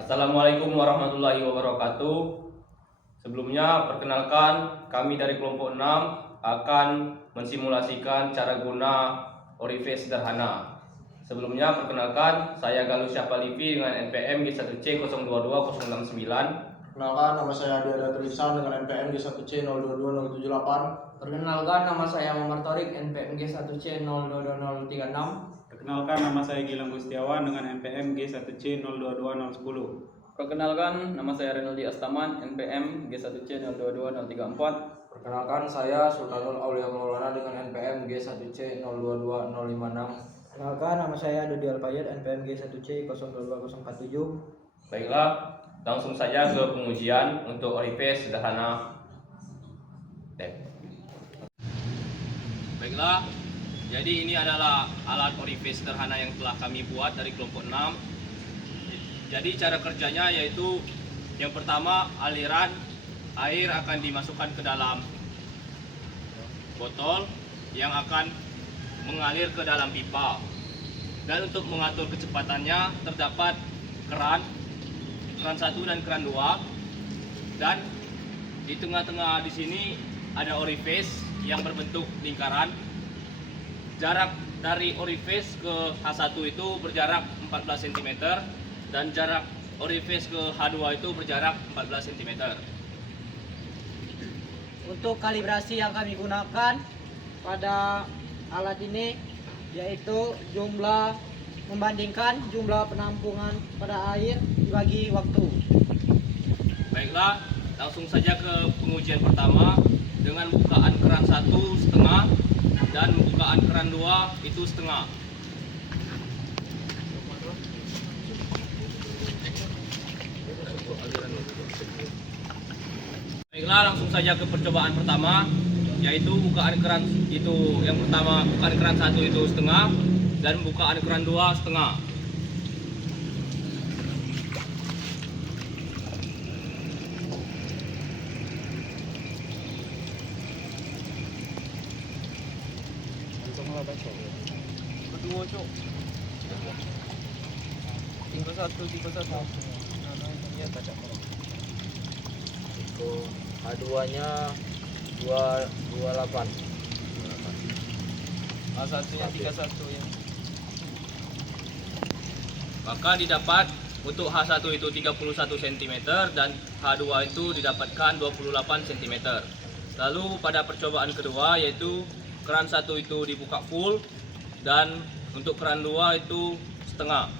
Assalamualaikum warahmatullahi wabarakatuh. Sebelumnya, perkenalkan kami dari kelompok 6 akan mensimulasikan cara guna orifice sederhana. Sebelumnya, perkenalkan saya Galus Syafalifi dengan NPM G1C022069. Perkenalkan, nama saya Adi Ada Tulisan dengan NPM G1C022078. Perkenalkan, nama saya Muhammad Thorik, NPM G1C022036. Perkenalkan, nama saya Gilang Gustiawan dengan NPM G1C022010. Perkenalkan, nama saya Renaldi Astaman, NPM G1C022034. Perkenalkan, saya Sultanul Aulia Maulana dengan NPM G1C022056. Perkenalkan, nama saya Dodi Alfayed, NPM G1C02047. Baiklah, langsung saja ke pengujian untuk orifice sederhana. Baiklah, jadi ini adalah alat orifice sederhana yang telah kami buat dari kelompok 6. Jadi cara kerjanya yaitu yang pertama, aliran air akan dimasukkan ke dalam botol yang akan mengalir ke dalam pipa. Dan untuk mengatur kecepatannya terdapat keran 1 dan keran 2. Dan di tengah-tengah di sini ada orifice yang berbentuk lingkaran. Jarak dari orifice ke H1 itu berjarak 14 cm dan jarak orifice ke H2 itu berjarak 14 cm. Untuk kalibrasi yang kami gunakan pada alat ini yaitu membandingkan jumlah penampungan pada air dibagi waktu. Baiklah, langsung saja ke pengujian pertama dengan bukaan keran 1 setengah dan bukaan keran 2 itu setengah. Baiklah, langsung saja ke percobaan pertama, yaitu bukaan keran itu yang pertama, bukaan keran 1 itu setengah dan bukaan keran 2 setengah. Kedua, Cok. Tipe 1. Untuk H2-nya 228. A1-nya 31 ya. Maka didapat untuk H1 itu 31 cm dan H2 itu didapatkan 28 cm. Lalu pada percobaan kedua yaitu keran 1 itu dibuka full dan untuk keran 2 itu setengah.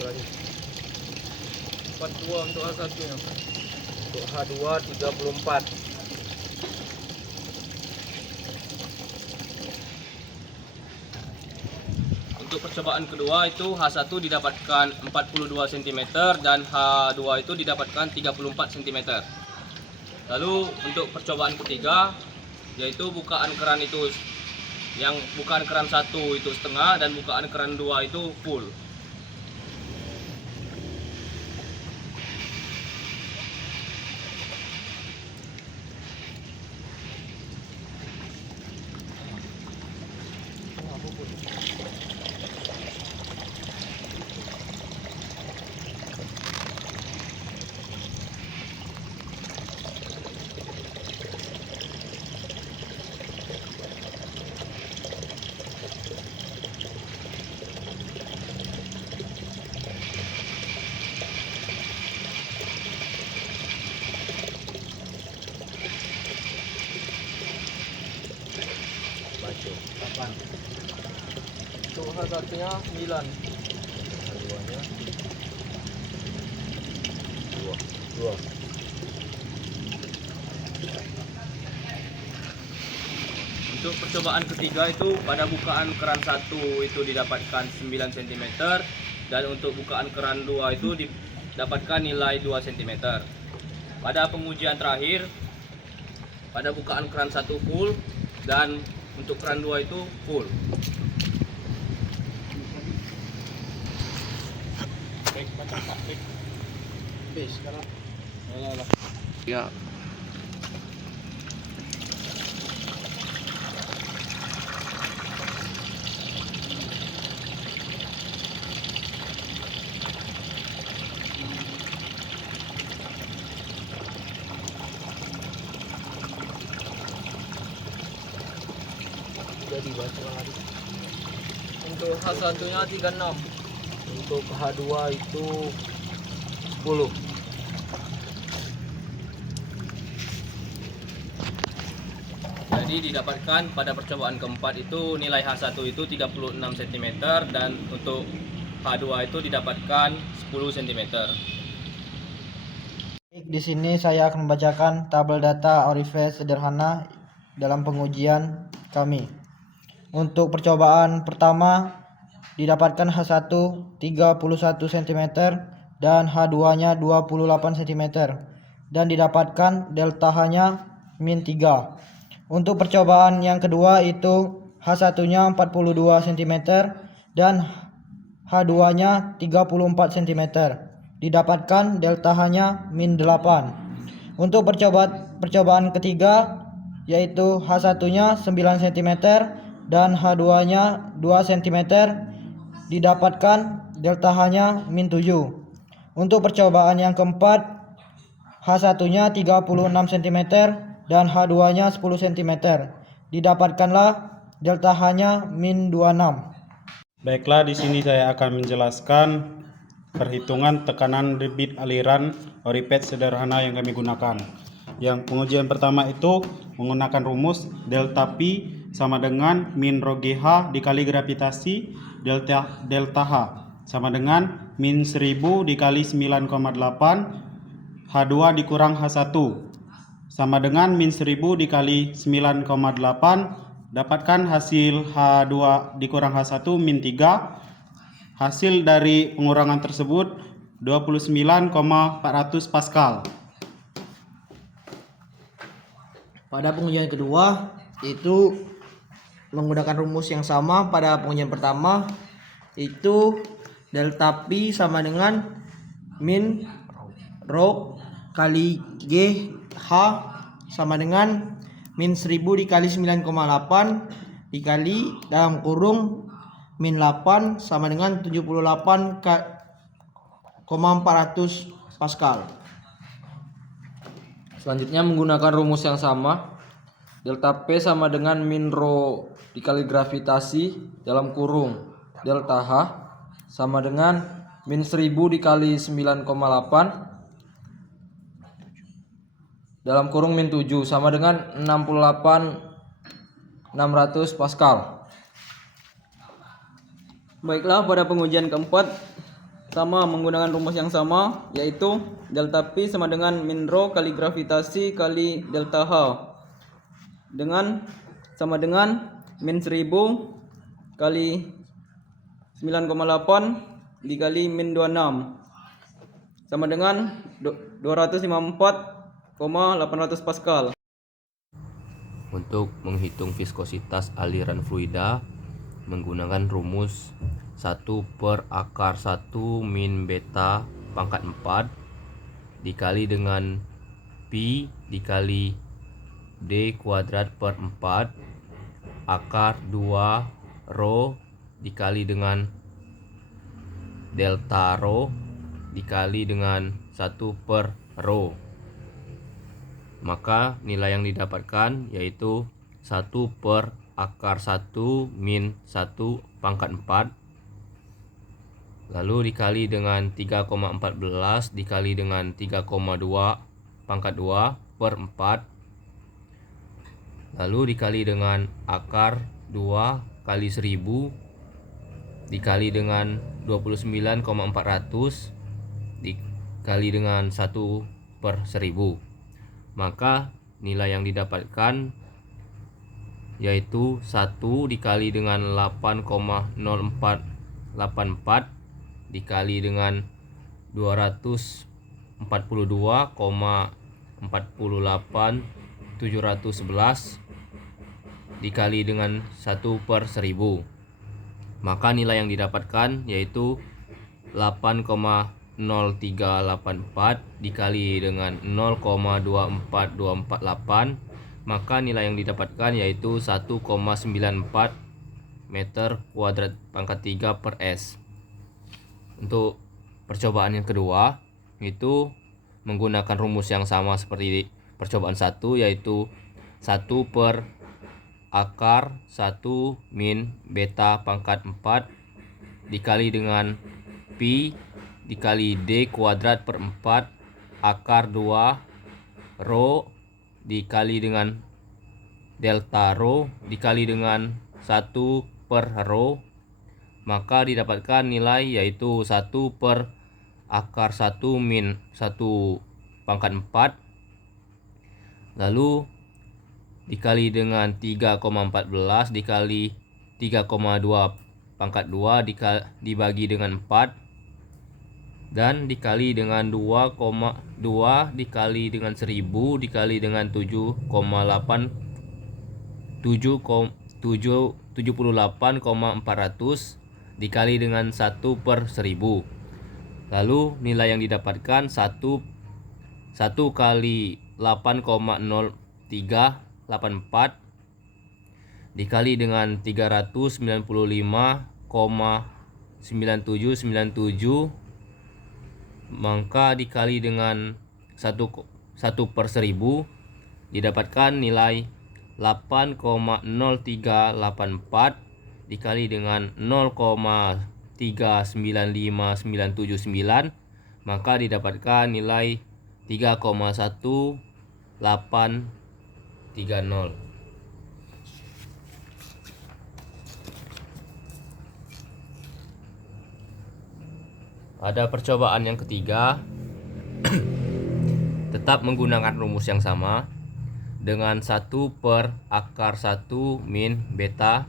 Lagi. 42 untuk A1-nya. Untuk H2 34. Untuk percobaan kedua itu H1 didapatkan 42 cm dan H2 itu didapatkan 34 cm. Lalu untuk percobaan ketiga yaitu bukaan keran itu yang bukaan keran 1 itu setengah dan bukaan keran 2 itu full. Untuk H1-nya 9. H2-nya 2. Untuk percobaan ketiga itu pada bukaan keran 1 itu didapatkan 9 cm dan untuk bukaan keran 2 itu dapatkan nilai 2 cm. Pada pengujian terakhir, pada bukaan keran 1 full dan untuk keran 2 itu full. Ya. Untuk H1-nya 36. Untuk H2 itu 10. Jadi didapatkan pada percobaan keempat itu nilai H1 itu 36 cm dan untuk H2 itu didapatkan 10 cm. Di sini saya akan membacakan tabel data Orife sederhana dalam pengujian kami. Untuk percobaan pertama didapatkan H1 31 cm dan H2-nya 28 cm dan didapatkan delta H-nya min 3. Untuk percobaan yang kedua itu H1-nya 42 cm dan H2-nya 34 cm. Didapatkan delta H-nya min 8. Untuk percobaan ketiga yaitu H1-nya 9 cm dan H2-nya 2 cm. Didapatkan delta H-nya min 7. Untuk percobaan yang keempat H1-nya 36 cm dan H2-nya 10 cm. Didapatkanlah delta H-nya min 26. Baiklah, di sini saya akan menjelaskan perhitungan tekanan debit aliran Oripet sederhana yang kami gunakan. Yang pengujian pertama itu menggunakan rumus delta P sama dengan min rho GH dikali gravitasi delta H sama dengan min 1000 dikali 9,8 H2 dikurang H1 sama dengan min 1000 dikali 9,8. Dapatkan hasil H2 dikurang H1 min 3. Hasil dari pengurangan tersebut 29,400 Pascal. Pada pengujian kedua itu menggunakan rumus yang sama pada pengujian pertama, itu delta P sama dengan min rho kali G H sama dengan min 1000 dikali 9,8 dikali dalam kurung min 8 sama dengan 78,400 Pascal. Selanjutnya menggunakan rumus yang sama, delta P sama dengan min rho dikali gravitasi dalam kurung delta H sama dengan min 1000 dikali 9,8 dalam kurung min 7 sama dengan 68.600 Pascal. Baiklah, pada pengujian keempat sama menggunakan rumus yang sama, yaitu delta P sama dengan min rho kali gravitasi kali delta H sama dengan min 1000 kali 9,8 dikali min 26 sama dengan 254,800 Pascal. Untuk menghitung viskositas aliran fluida menggunakan rumus 1/(1 min beta pangkat 4 dikali dengan Pi dikali D kuadrat per 4 akar 2 rho dikali dengan delta rho dikali dengan 1/rho. Maka nilai yang didapatkan yaitu 1/(1 min 1 pangkat 4 lalu dikali dengan 3,14 dikali dengan 3,2 pangkat 2 per 4 lalu dikali dengan akar 2 kali 1000 dikali dengan 29,400 dikali dengan 1/1000. Maka nilai yang didapatkan yaitu 1 dikali dengan 8,0484 dikali dengan 242,48 dikali dengan 1/1000. Maka nilai yang didapatkan yaitu 8,0384 dikali dengan 0,24248. Maka nilai yang didapatkan yaitu 1,94 meter kuadrat pangkat 3 per S. Untuk percobaan yang kedua itu menggunakan rumus yang sama seperti percobaan 1, yaitu 1 per akar 1 min beta pangkat 4 dikali dengan pi dikali d kuadrat per 4 akar 2 rho dikali dengan delta rho dikali dengan 1 per rho. Maka didapatkan nilai yaitu 1 per akar 1 min 1 pangkat 4 lalu dikali dengan 3,14 dikali 3,2 pangkat 2 dibagi dengan 4 dan dikali dengan 2,2 dikali dengan 1000 dikali dengan 78,400 dikali dengan 1/1000. Lalu nilai yang didapatkan 1 kali 8,0384 dikali dengan 395,9797 maka dikali dengan 1/1000 didapatkan nilai 8,03884 dikali dengan 0,395979 maka didapatkan nilai 3,1830. Pada percobaan yang ketiga tetap menggunakan rumus yang sama dengan 1 per akar 1 min beta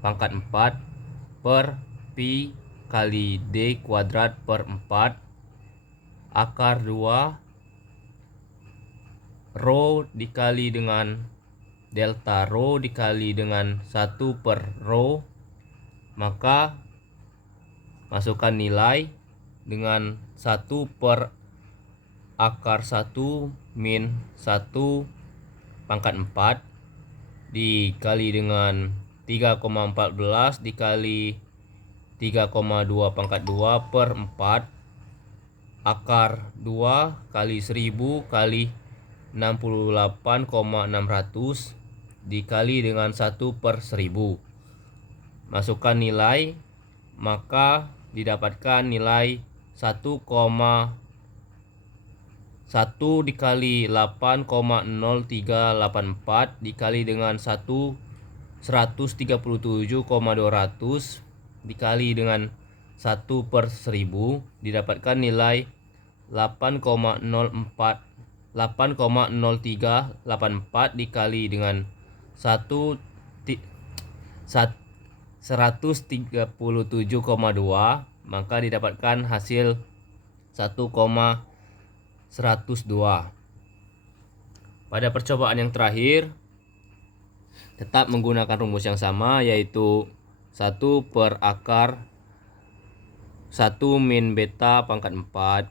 pangkat 4 per pi kali d kuadrat per 4 akar 2 rho dikali dengan delta rho dikali dengan 1 per rho. Maka masukkan nilai dengan 1 per akar 1 min 1 pangkat 4 dikali dengan 3,14 dikali 3,2 pangkat 2 per 4 akar 2 kali 1000 kali 68,600 dikali dengan 1/1000. Masukkan nilai maka didapatkan nilai 1,1 dikali 8,0384 dikali dengan 137,200 dikali dengan 1/1000 didapatkan nilai 8,0384 dikali dengan 137,2 maka didapatkan hasil 1,102. Pada percobaan yang terakhir tetap menggunakan rumus yang sama yaitu 1 per akar 1 min beta pangkat 4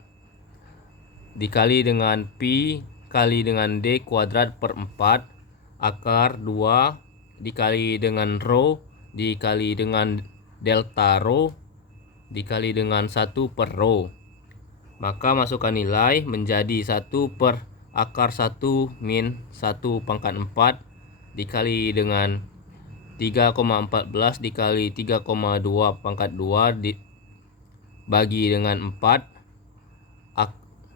dikali dengan pi kali dengan d kuadrat per 4 akar 2 dikali dengan rho dikali dengan delta rho dikali dengan 1 per rho. Maka masukkan nilai menjadi 1 per akar 1 min 1 pangkat 4 dikali dengan 3,14 dikali 3,2 pangkat 2 dibagi dengan 4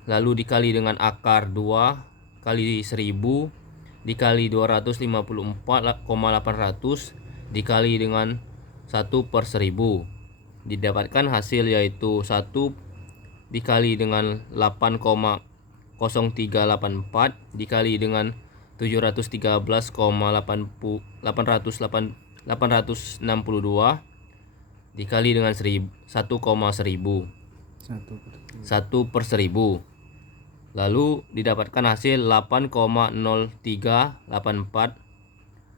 lalu dikali dengan akar 2 kali 1000 dikali 254,800 dikali dengan 1/1000 didapatkan hasil yaitu 1 dikali dengan 8,0384 dikali dengan 713,862 dikali dengan 1,1000. 1/1000. Lalu didapatkan hasil 8,0384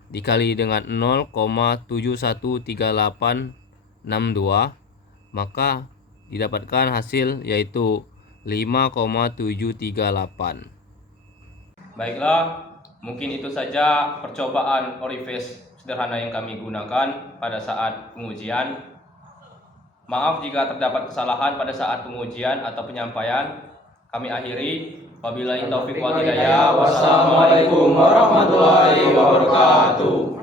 dikali dengan 0,713862, maka didapatkan hasil yaitu 5,738. Baiklah, mungkin itu saja percobaan orifice sederhana yang kami gunakan pada saat pengujian. Maaf jika terdapat kesalahan pada saat pengujian atau penyampaian. Kami akhiri. Wabillahi taufiq wal hidayah. Wassalamualaikum warahmatullahi wabarakatuh.